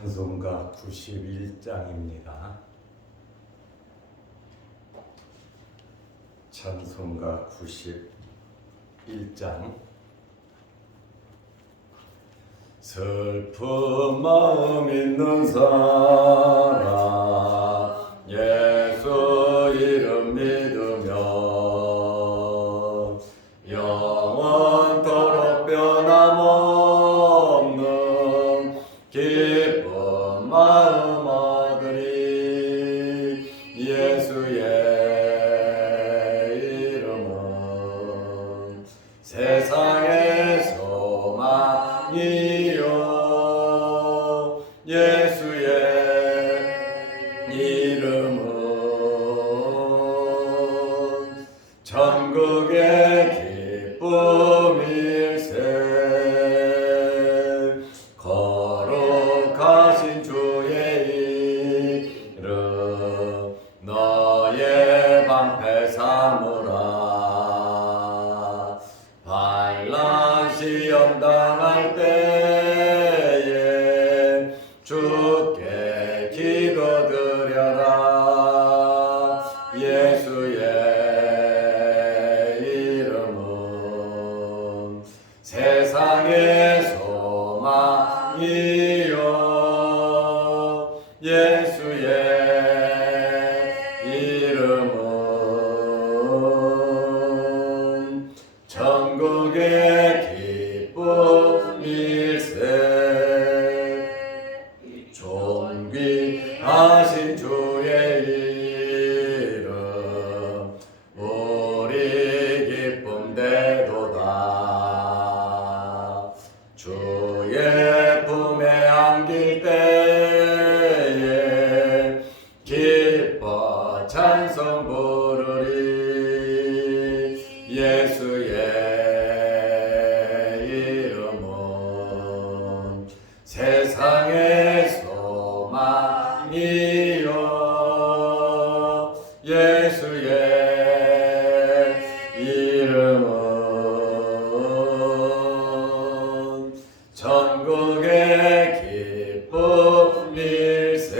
찬송가 91장입니다. 찬송가 91장. 슬픈 마음 있는 사람 예수 이름 믿으며 영원토록 변함없는 기쁜 마음 얻으리. 예수의 이름은 세상의 소망이요, 예수의 이름은 천국의 기쁨일세. 거룩하신 주의 이름 너의 방패 삼으라. 반란 시험 당할 때에 주께 기도드려라. 예수의 이름은 세상의 소망이요, 예수의 이름은 천국의 기쁨일세. 존귀하신 주의 이름 우리 기쁨 되도다. 주의 품에 안길 때에 기뻐 찬송 부르리. 예수의 이름은 세상의 소망이요, 예수의 이름은 천국의 기쁨일세.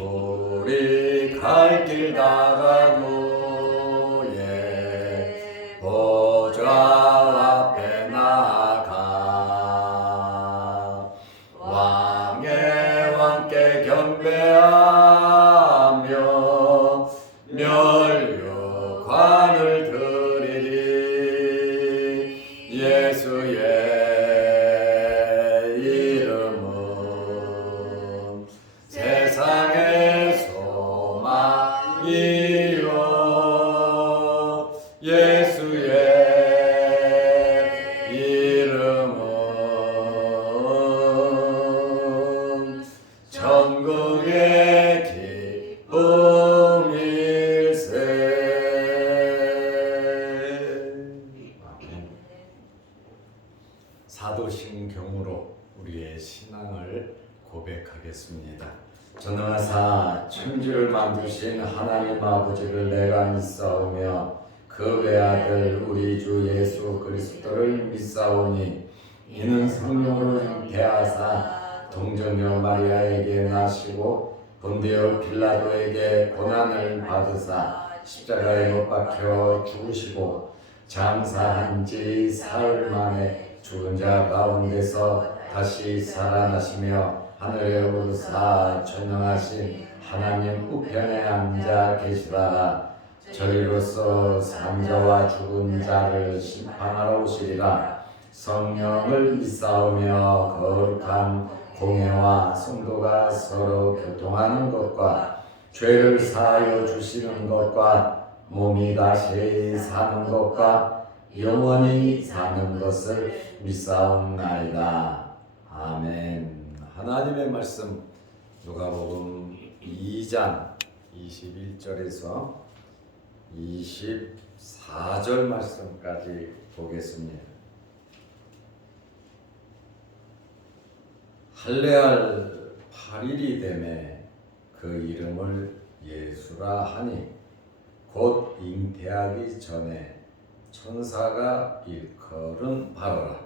우리 갈 길 나가노예 보좌 앞에 나가 왕의 왕께 경배하며 면류관을 드리리. 예수의 이름은 세상의 소망이요, 예수의 이름은 천국의 기쁨일세. 사도신경으로 우리의 신앙을 고백하겠습니다. 전능하사 천지를 만드신 하나님 아버지를 내가 믿사오며 그 외아들 우리 주 예수 그리스도를 믿사오니 이는 성령으로 잉태하사 동정녀 마리아에게 나시고 본디오 빌라도에게 고난을 받으사 십자가에 못 박혀 죽으시고 장사한 지 사흘 만에 죽은 자 가운데서 다시 살아나시며 하늘에 오르사 전능하신 하나님 우편에 앉아 계시다가 저리로서 산자와 죽은 자를 심판하러 오시리라. 성령을 믿사오며 거룩한 공회와 성도가 서로 교통하는 것과 죄를 사하여 주시는 것과 몸이 다시 사는 것과 영원히 사는 것을 믿사옵나이다. 아멘. 하나님의 말씀 누가복음 2장 21절에서 24절 말씀까지 보겠습니다. 할례할 8일이 되매 그 이름을 예수라 하니 곧 잉태하기 전에 천사가 일컬은 바로라.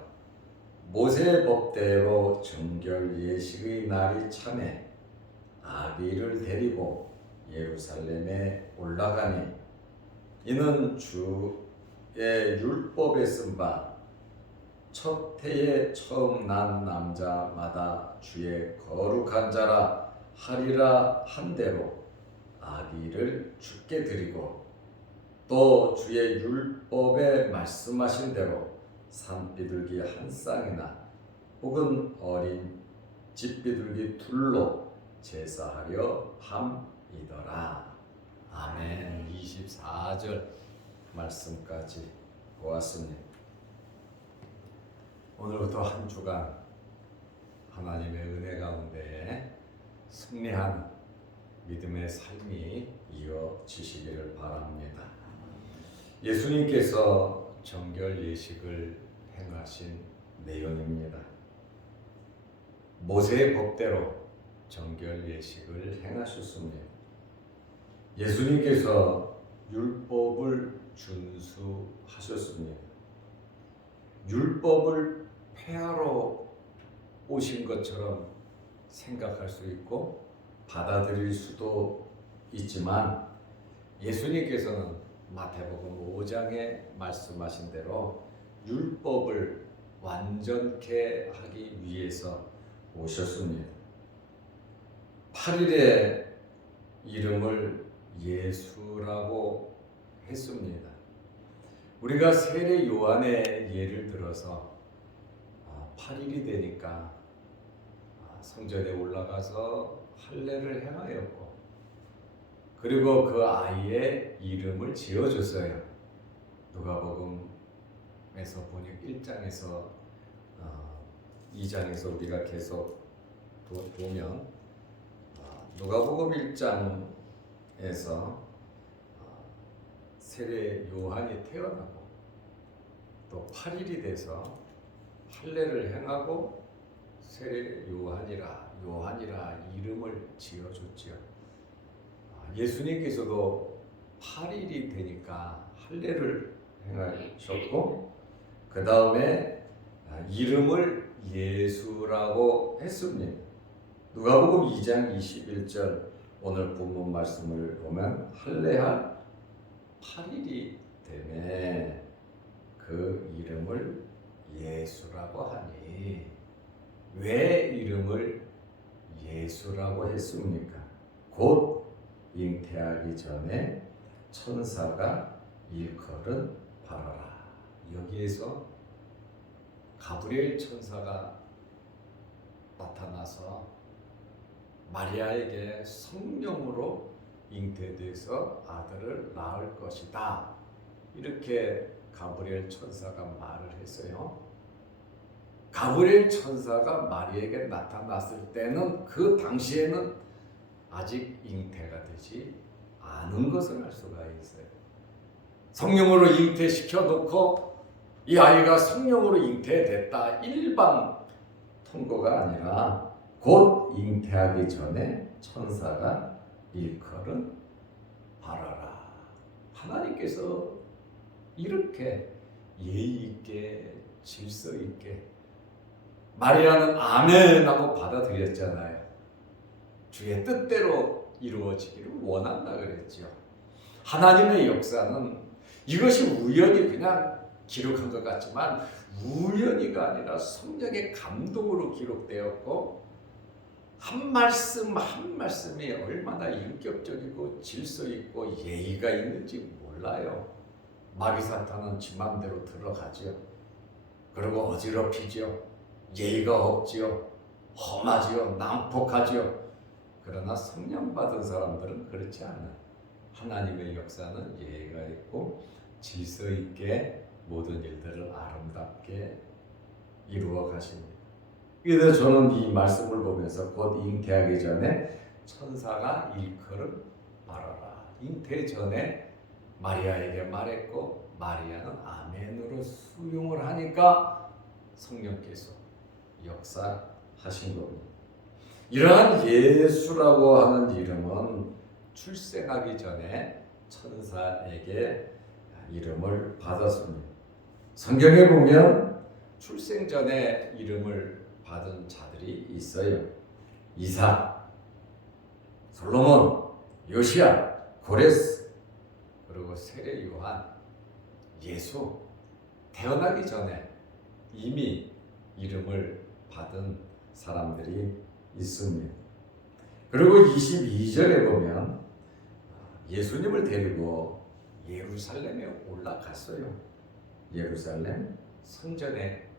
모세 법대로 정결 예식의 날이 참에 아기를 데리고 예루살렘에 올라가니 이는 주의 율법에 쓴 바 첫 해에 처음 난 남자마다 주의 거룩한 자라 하리라 한 대로 아기를 주께 드리고 또 주의 율법에 말씀하신 대로 산비둘기 한 쌍이나 혹은 어린 집비둘기 둘로 제사하려 함이더라. 아멘. 24절 말씀까지 보았습니다. 오늘부터 한 주간 하나님의 은혜 가운데 승리한 믿음의 삶이 이어지시기를 바랍니다. 예수님께서 정결 예식을 행하신 내용입니다. 모세의 법대로 정결 예식을 행하셨습니다. 예수님께서 율법을 준수하셨습니다. 율법을 폐하러 오신 것처럼 생각할 수 있고 받아들일 수도 있지만 예수님께서는 마태복음 5장에 말씀하신 대로 율법을 완전케 하기 위해서 오셨습니다. 8일의 이름을 예수라고 했습니다. 우리가 세례 요한의 예를 들어서 8일이 되니까 성전에 올라가서 할례를 행하였고 그리고 그 아이의 이름을 지어줬어요. 누가복음에서 보니 1장에서 2장에서 우리가 계속 보면 누가복음 1장에서 세례 요한이 태어나고 또 8일이 돼서 할례를 행하고 세례 요한이라 이름을 지어줬지요. 예수님께서도 8일이 되니까 할례를 행하셨고 그 다음에 이름을 예수라고 했습니다. 누가복음 2장 21절 오늘 본문 말씀을 보면 할례할 8일이 되매 그 이름을 예수라고 하니 왜 이름을 예수라고 했습니까? 곧 잉태하기 전에 천사가 일컬은 바라라. 여기에서 가브리엘 천사가 나타나서 마리아에게 성령으로 잉태돼서 아들을 낳을 것이다. 이렇게 가브리엘 천사가 말을 했어요. 가브리엘 천사가 마리아에게 나타났을 때는 그 당시에는 아직 잉태가 되지 않은 것을 알 수가 있어요. 성령으로 잉태시켜 놓고 이 아이가 성령으로 잉태됐다 일반 통보가 아니라 곧 잉태하기 전에 천사가 일컬은 바라라. 하나님께서 이렇게 예의 있게 질서 있게 마리아는 아멘 하고 받아들였잖아요. 주의 뜻대로 이루어지기를 원한다 그랬죠. 하나님의 역사는 이것이 우연히 그냥 기록한 것 같지만 우연히가 아니라 성령의 감동으로 기록되었고 한 말씀 한 말씀이 얼마나 인격적이고 질서 있고 예의가 있는지 몰라요. 마귀사탄은 지 맘대로 들어가죠. 그리고 어지럽히죠. 예의가 없지요. 험하지요. 난폭하지요. 그러나 성령 받은 사람들은 그렇지 않아요. 하나님의 역사는 예의가 있고 질서 있게 모든 일들을 아름답게 이루어 가십니다. 그래서 저는 이 말씀을 보면서 곧 잉태하기 전에 천사가 일컬은 바라라. 잉태 전에 마리아에게 말했고 마리아는 아멘으로 수용을 하니까 성령께서 역사하신 겁니다. 이러한 예수라고 하는 이름은 출생하기 전에 천사에게 이름을 받았습니다. 성경에 보면 출생 전에 이름을 받은 자들이 있어요. 이삭, 솔로몬, 요시야, 고레스, 그리고 세례 요한. 예수 태어나기 전에 이미 이름을 받은 사람들이 있습니다. 그리고 22절에 보면 예수님을 데리고 예루살렘에 올라갔어요. 예루살렘 성전에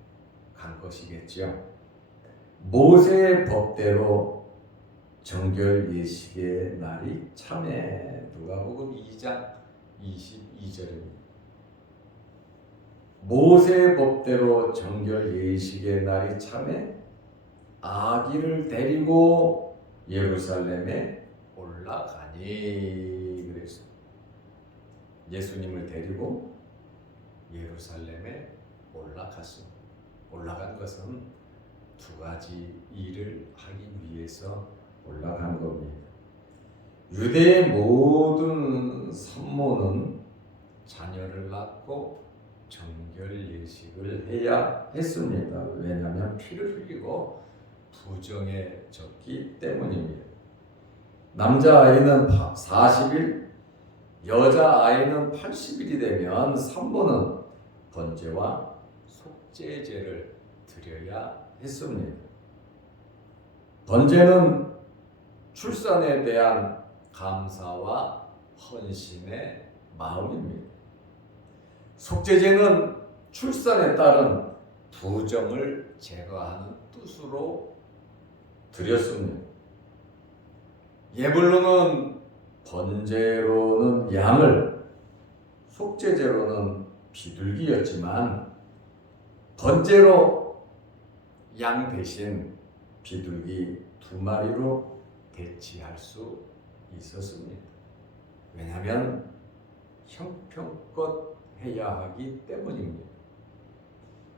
간 것이겠죠. 모세의 법대로 정결 예식의 날이 참에. 누가복음 2장 22절입니다. 모세의 법대로 정결 예식의 날이 참에 아기를 데리고 예루살렘에 올라가니. 그래서 예수님을 데리고 예루살렘에 올라갔습니다. 올라간 것은 두 가지 일을 하기 위해서 올라간 겁니다. 유대의 모든 산모는 자녀를 낳고 정결 예식을 해야 했습니다. 왜냐하면 피를 흘리고 부정해졌기 때문입니다. 남자아이는 40일, 여자아이는 80일이 되면 산모는 번제와 속죄제를 드려야 했습니다. 번제는 출산에 대한 감사와 헌신의 마음입니다. 속죄제는 출산에 따른 부정을 제거하는 뜻으로 드렸습니다. 예물로는 번제로는 양을, 속죄제로는 비둘기였지만 번제로 양 대신 비둘기 2마리로 대치할 수 있었습니다. 왜냐하면 형편껏 해야 하기 때문입니다.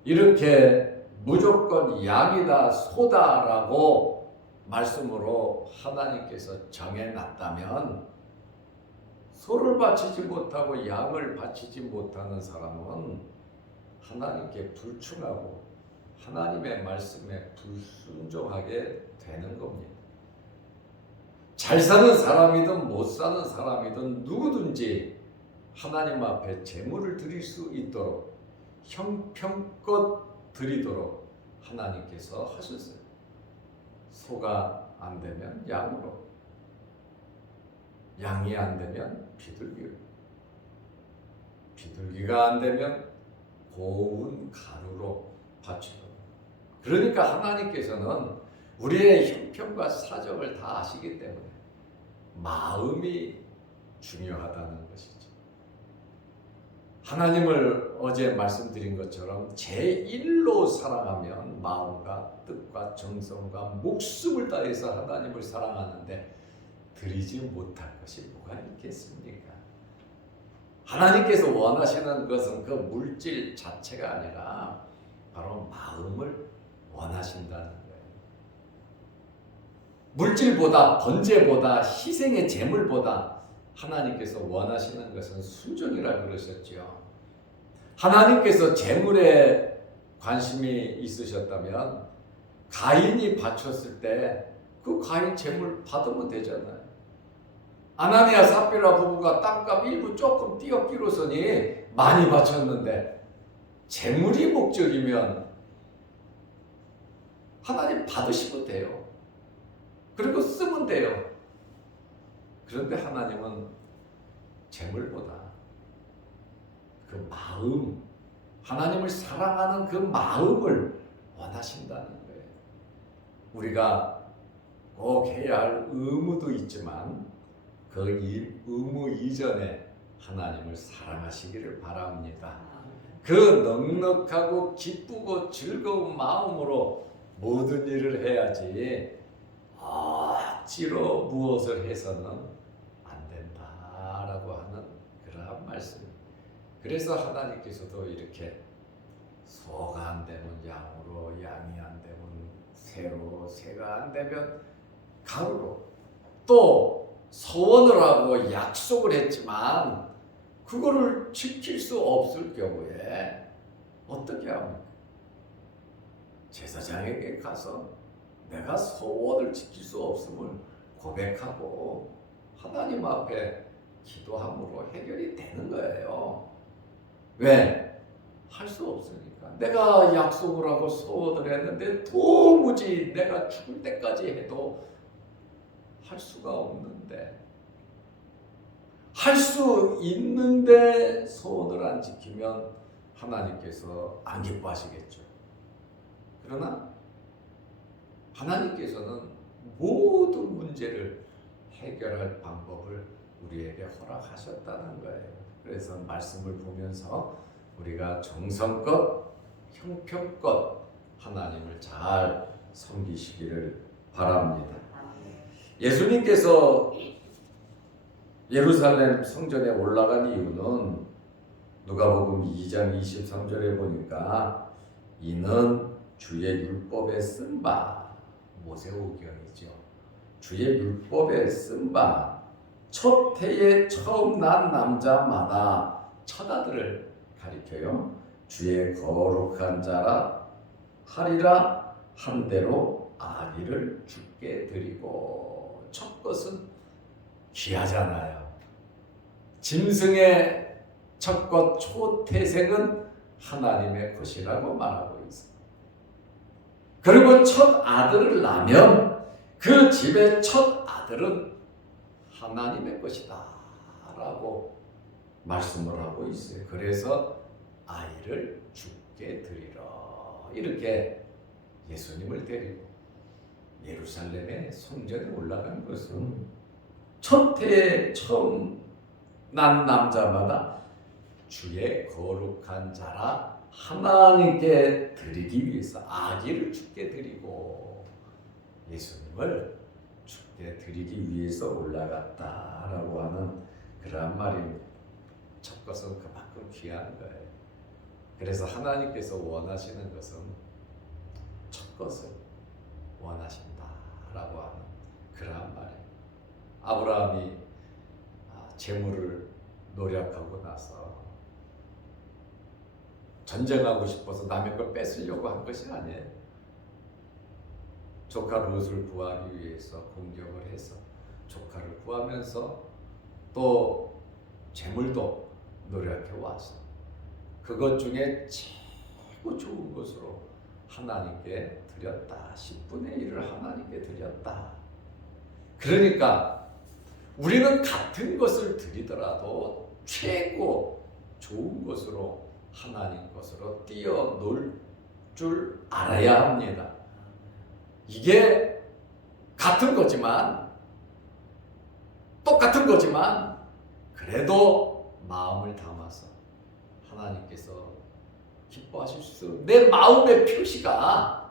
이렇게 무조건 양이다 소다라고 말씀으로 하나님께서 정해놨다면 소를 바치지 못하고 양을 바치지 못하는 사람은 하나님께 불충하고 하나님의 말씀에 불순종하게 되는 겁니다. 잘 사는 사람이든 못 사는 사람이든 누구든지 하나님 앞에 제물을 드릴 수 있도록 형편껏 드리도록 하나님께서 하셨어요. 소가 안 되면 양으로, 양이 안 되면 비둘기로, 비둘기가 안 되면 고운 가루로 바치도록. 그러니까 하나님께서는 우리의 형편과 사정을 다 아시기 때문에 마음이 중요하다는 것이죠. 하나님을 어제 말씀드린 것처럼 제1로 사랑하면 마음과 뜻과 정성과 목숨을 다해서 하나님을 사랑하는데 드리지 못할 것이 뭐가 있겠습니까? 하나님께서 원하시는 것은 그 물질 자체가 아니라 바로 마음을 원하신다는 거예요. 물질보다 번제보다 희생의 제물보다 하나님께서 원하시는 것은 순종이라 그러셨죠. 하나님께서 제물에 관심이 있으셨다면 가인이 바쳤을 때 그 가인 제물 받으면 되잖아요. 아나니아 삽비라 부부가 땅값 일부 조금 띄어끼로서니 많이 바쳤는데 제물이 목적이면 하나님 받으시면 돼요. 그리고 쓰면 돼요. 그런데 하나님은 재물보다 그 마음, 하나님을 사랑하는 그 마음을 원하신다는 거예요. 우리가 꼭 해야 할 의무도 있지만 그 의무 이전에 하나님을 사랑하시기를 바랍니다. 그 넉넉하고 기쁘고 즐거운 마음으로 모든 일을 해야지 억지로 무엇을 해서는 안 된다라고 하는 그러한 말씀입니다. 그래서 하나님께서도 이렇게 소가 안 되면 양으로, 양이 안 되면 새로, 새가 안 되면 가루로, 또 서원을 하고 약속을 했지만 그거를 지킬 수 없을 경우에 어떻게 합니까? 제사장에게 가서 내가 소원을 지킬 수 없음을 고백하고 하나님 앞에 기도함으로 해결이 되는 거예요. 왜? 할 수 없으니까. 내가 약속을 하고 소원을 했는데 도무지 내가 죽을 때까지 해도 할 수가 없는데, 할 수 있는데 소원을 안 지키면 하나님께서 안 기뻐하시겠죠. 그러나 하나님께서는 모든 문제를 해결할 방법을 우리에게 허락하셨다는 거예요. 그래서 말씀을 보면서 우리가 정성껏 형편껏 하나님을 잘 섬기시기를 바랍니다. 예수님께서 예루살렘 성전에 올라간 이유는 누가복음 2장 23절에 보니까 이는 주의 율법에 쓴 바, 모세오경이죠. 주의 율법에 쓴 바 첫 해에 처음 난 남자마다 첫 아들을 가리켜요. 주의 거룩한 자라 하리라 한 대로 아기를 주께 드리고. 첫 것은 귀하잖아요. 짐승의 첫 것 초태생은 하나님의 것이라고 말하고 있습니다. 그리고 첫 아들을 낳으면 그 집의 첫 아들은 하나님의 것이다 라고 말씀을 하고 있어요. 그래서 아이를 주께 드리라, 이렇게 예수님을 데리고 예루살렘의 성전에 올라간 것은 첫 해에 처음 난 남자마다 주의 거룩한 자라 하나님께 드리기 위해서 아기를 주께 드리고 예수님을 주께 드리기 위해서 올라갔다라고 하는 그러한 말입니다. 첫 것은 그만큼 귀한 거예요. 그래서 하나님께서 원하시는 것은 첫 것을 원하신다라고 하는 그러한 말이에요. 아브라함이 재물을 노력하고 나서 전쟁하고 싶어서 남의 걸 뺏으려고 한 것이 아니에요. 조카 롯을 구하기 위해서 공격을 해서 조카를 구하면서 또 재물도 노력해 와서 그것 중에 최고 좋은 것으로 하나님께 드렸다. 10분의 1을 하나님께 드렸다. 그러니까 우리는 같은 것을 드리더라도 최고 좋은 것으로 하나님 것으로 뛰어놀 줄 알아야 합니다. 이게 같은 거지만, 똑같은 거지만 그래도 마음을 담아서 하나님께서 기뻐하실 수 있는 내 마음의 표시가,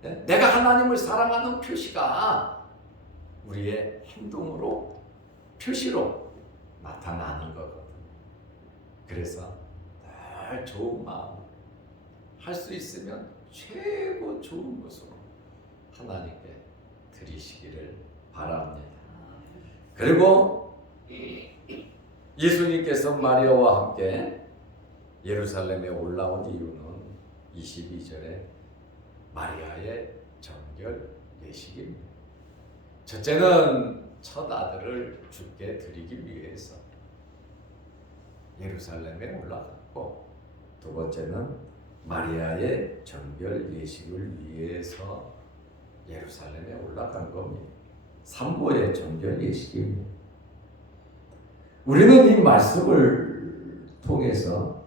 내가 하나님을 사랑하는 표시가 우리의 행동으로, 표시로 나타나는 거거든. 그래서 늘 좋은 마음, 할 수 있으면 최고 좋은 것으로 하나님께 드리시기를 바랍니다. 그리고 예수님께서 마리아와 함께 예루살렘에 올라온 이유는 22절에 마리아의 정결 예식입니다. 첫째는 첫 아들을 주께 드리기 위해서 예루살렘에 올라갔고, 두 번째는 마리아의 정결 예식을 위해서 예루살렘에 올라간 겁니다. 산모의 정결 예식입니다. 우리는 이 말씀을 통해서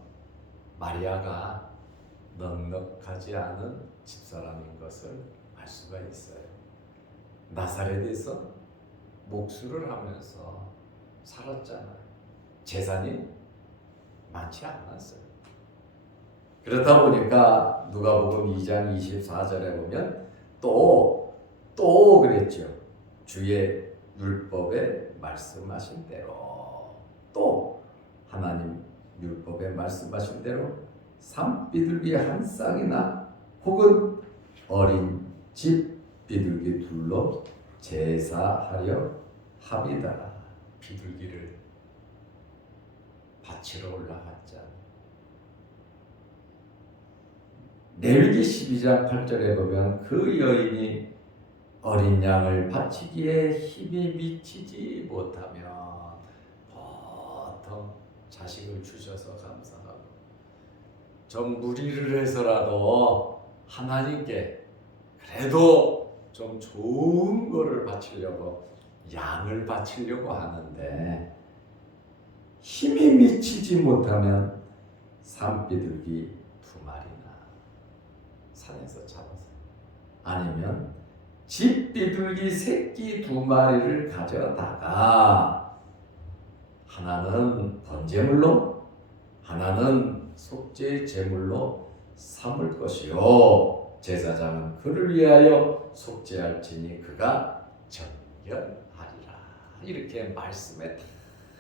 마리아가 넉넉하지 않은 집사람인 것을 알 수가 있어요. 나사렛에서 목수를 하면서 살았잖아요. 재산이 많지 않았어요. 그렇다 보니까 누가복음 2장 24절에 보면 또 그랬죠. 주의 율법에 말씀하신 대로, 또 하나님 율법에 말씀하신 대로 산비둘기 한 쌍이나 혹은 어린 집 비둘기 둘로 제사하려 합이다. 비둘기를 바치러 올라갔잖아. 레위기 12장 8절에 보면 그 여인이 어린 양을 바치기에 힘이 미치지 못하면 보통 자식을 주셔서 감사하고 좀 무리를 해서라도 하나님께 그래도 좀 좋은 거를 바치려고 양을 바치려고 하는데 힘이 미치지 못하면 산비둘기 2마리나 산에서 잡아서 아니면 집비둘기 새끼 2마리를 가져다가 하나는 번제물로 하나는 속죄 제물로 삼을 것이요 제사장은 그를 위하여 속죄할지니 그가 정결하리라. 이렇게 말씀에 다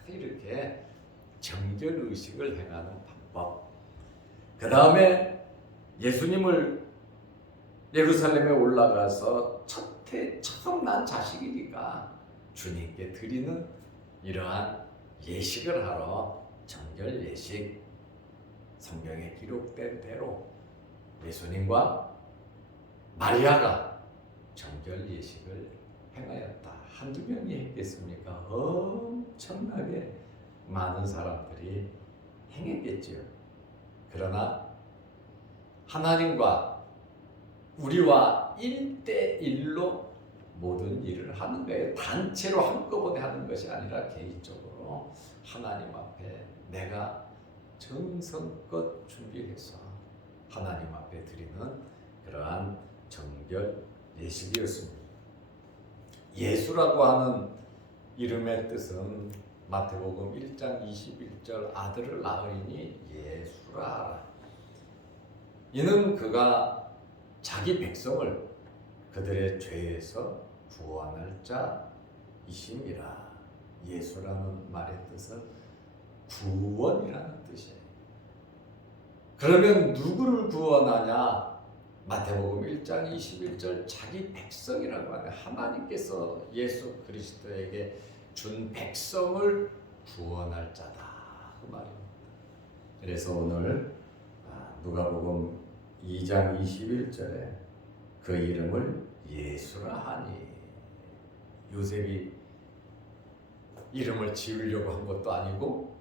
이렇게 정결 의식을 행하는 방법. 그 다음에 예수님을 예루살렘에 올라가서 처음 난 자식이니까 주님께 드리는 이러한 예식을 하러 정결 예식, 성경에 기록된 대로 예수님과 마리아가 정결 예식을 행하였다. 한두 명이 했겠습니까? 엄청나게 많은 사람들이 행했겠죠. 그러나 하나님과 우리와 1대1로 모든 일을 하는 거예요. 단체로 한꺼번에 하는 것이 아니라 개인적으로 하나님 앞에 내가 정성껏 준비해서 하나님 앞에 드리는 그러한 정결 예식이었습니다. 예수라고 하는 이름의 뜻은 마태복음 1장 21절 아들을 낳으리니 예수라. 이는 그가 자기 백성을 그들의 죄에서 구원할 자이심이라. 예수라는 말의 뜻은 구원이라는 뜻이에요. 그러면 누구를 구원하냐? 마태복음 1장 21절 자기 백성이라고 하네. 하나님께서 예수 그리스도에게 준 백성을 구원할 자다 그 말입니다. 그래서 오늘 누가복음 2장 21절에 그 이름을 예수라 하니, 요셉이 이름을 지으려고 한 것도 아니고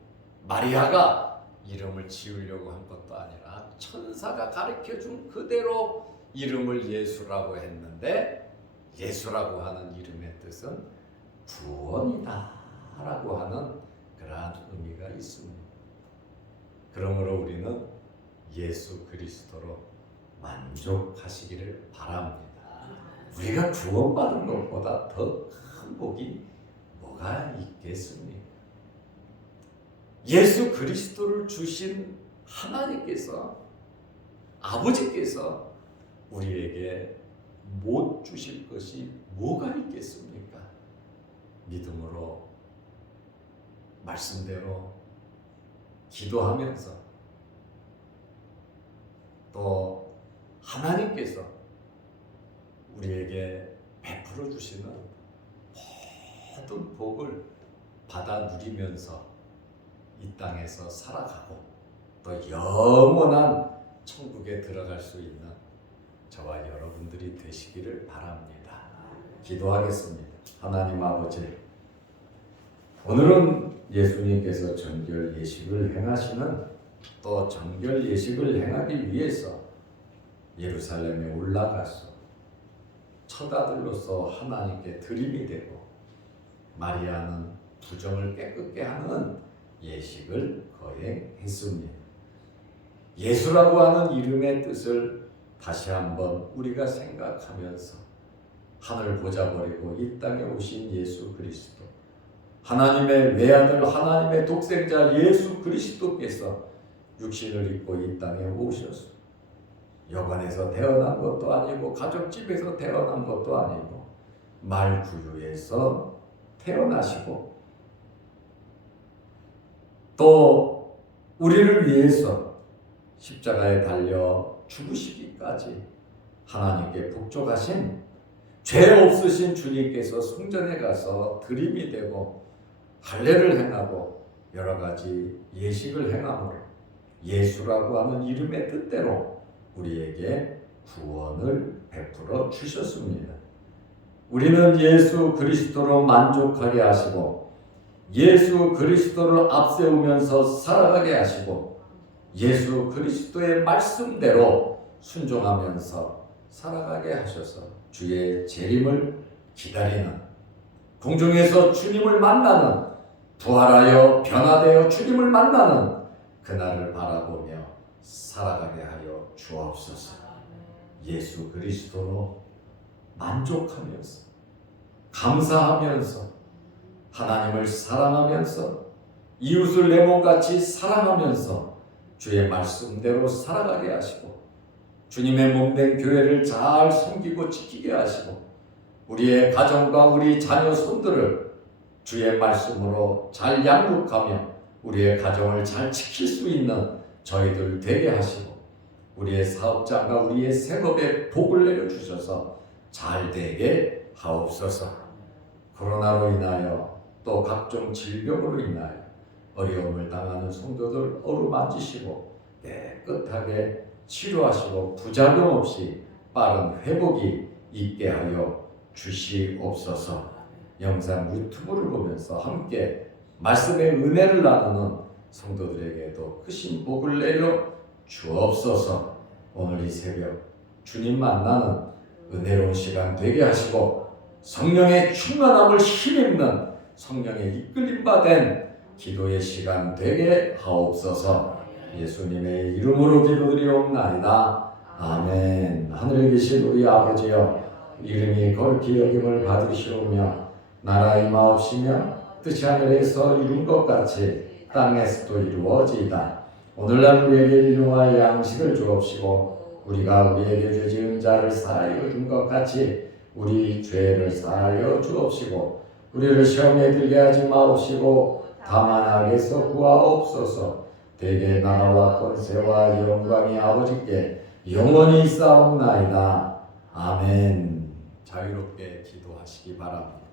마리아가 이름을 지으려고 한 것도 아니라 천사가 가르쳐준 그대로 이름을 예수라고 했는데, 예수라고 하는 이름의 뜻은 구원이다 라고 하는 그러한 의미가 있습니다. 그러므로 우리는 예수 그리스도로 만족하시기를 바랍니다. 우리가 구원받은 것보다 더 큰 복이 뭐가 있겠습니까? 예수 그리스도를 주신 하나님께서, 아버지께서 우리에게 못 주실 것이 뭐가 있겠습니까? 믿음으로 말씀대로 기도하면서 또 하나님께서 우리에게 베풀어 주시는 모든 복을 받아 누리면서 이 땅에서 살아가고 또 영원한 천국에 들어갈 수 있는 저와 여러분들이 되시기를 바랍니다. 기도하겠습니다. 하나님 아버지, 오늘은 예수님께서 정결 예식을 행하시는, 또 정결 예식을 행하기 위해서 예루살렘에 올라가서 첫 아들로서 하나님께 드림이 되고, 마리아는 부정을 깨끗게 하는 예식을 거행했습니다. 예수라고 하는 이름의 뜻을 다시 한번 우리가 생각하면서 하늘 보자 버리고 이 땅에 오신 예수 그리스도, 하나님의 외아들, 하나님의 독생자 예수 그리스도께서 육신을 입고 이 땅에 오셨어. 여관에서 태어난 것도 아니고 가족집에서 태어난 것도 아니고 말구유에서 태어나시고, 또 우리를 위해서 십자가에 달려 죽으시기까지 하나님께 복종하신 죄 없으신 주님께서 성전에 가서 드림이 되고 할례를 행하고 여러 가지 예식을 행함으로 예수라고 하는 이름의 뜻대로 우리에게 구원을 베풀어 주셨습니다. 우리는 예수 그리스도로 만족하게 하시고 예수 그리스도를 앞세우면서 살아가게 하시고 예수 그리스도의 말씀대로 순종하면서 살아가게 하셔서 주의 재림을 기다리는, 공중에서 주님을 만나는, 부활하여 변화되어 주님을 만나는 그날을 바라보며 살아가게 하여 주옵소서. 예수 그리스도로 만족하면서 감사하면서 하나님을 사랑하면서 이웃을 내 몸같이 사랑하면서 주의 말씀대로 살아가게 하시고 주님의 몸된 교회를 잘 섬기고 지키게 하시고 우리의 가정과 우리 자녀 손들을 주의 말씀으로 잘 양육하며 우리의 가정을 잘 지킬 수 있는 저희들 되게 하시고 우리의 사업장과 우리의 생업에 복을 내려주셔서 잘 되게 하옵소서. 코로나로 인하여 또 각종 질병으로 인하여 어려움을 당하는 성도들 어루만지시고 깨끗하게 치료하시고 부작용 없이 빠른 회복이 있게 하여 주시옵소서. 영상 유튜브를 보면서 함께 말씀의 은혜를 나누는 성도들에게도 크신 복을 내려 주옵소서. 오늘 이 새벽 주님 만나는 은혜로운 시간 되게 하시고 성령의 충만함을 힘입는 성령의 이끌림바 된 기도의 시간 되게 하옵소서. 예수님의 이름으로 기도드리옵나이다. 아멘. 하늘에 계신 우리 아버지여, 이름이 거룩히 여김을 받으시오며 나라 임하옵시며 뜻이 하늘에서 이룬 것 같이 땅에서도 이루어지이다. 오늘날 우리에게 일용할 양식을 주옵시고 우리가 우리에게 죄 지은 자를 사하여 준 것 같이 우리 죄를 사하여 주옵시고 우리를 시험에 들게 하지 마옵시고 다만 악에서 구하옵소서. 대개 나라와 권세와 영광이 아버지께 영원히 있사옵나이다. 아멘. 자유롭게 기도하시기 바랍니다.